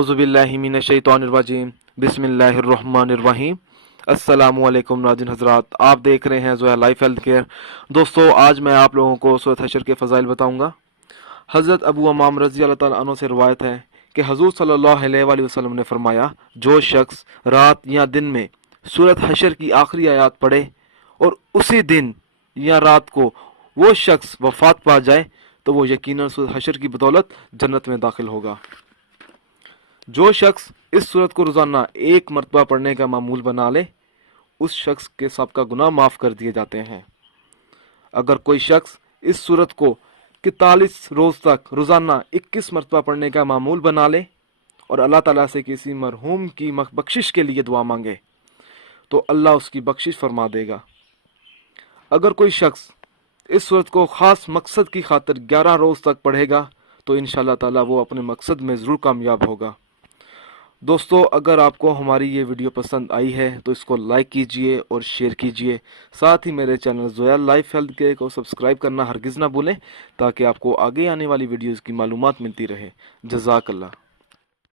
आउज़ुबिल्लाहि मिनश्शैतानिर्रजीम बिस्मिल्लाहिर्रहमानिर्रहीम। अस्सलामुअलैकुम नाज़रीन हज़रात, आप देख रहे हैं ज़ोया लाइफ हेल्थ केयर। दोस्तों, आज मैं आप लोगों को सूरत हशर के फ़ज़ाइल बताऊंगा। हज़रत अबू अमाम रज़ी अल्लाह ताला अन्हु से रिवायत है कि हुज़ूर सल्लल्लाहु अलैहि वसल्लम ने फरमाया, जो शख्स रात या दिन में सूरत हशर की आखिरी आयत पढ़े और उसी दिन या रात को वो शख्स वफ़ात पा जाए तो वो यकीनन सूरत हशर की बदौलत जन्नत में दाखिल होगा। जो शख्स इस सूरत को रोज़ाना एक मरतबा पढ़ने का मामूल बना ले, उस शख्स के सबका गुनाह माफ़ कर दिए जाते हैं। अगर कोई शख्स इस सूरत को 41 रोज़ तक रोज़ाना 21 मरतबा पढ़ने का मामूल बना ले और अल्लाह ताला से किसी मरहूम की बख्शिश के लिए दुआ मांगे तो अल्लाह उसकी बख्शिश फरमा देगा। अगर कोई शख्स इस सूरत को ख़ास मकसद की खातिर 11 रोज़ तक पढ़ेगा तो इंशाअल्लाह ताला वो अपने मकसद में ज़रूर कामयाब होगा। दोस्तों, अगर आपको हमारी ये वीडियो पसंद आई है तो इसको लाइक कीजिए और शेयर कीजिए। साथ ही मेरे channel Zoya life health care को सब्सक्राइब करना हरगिज़ ना भूलें ताकि आपको आगे आने वाली वीडियोज़ की मालूमात मिलती रहे। जज़ाकल्लाह।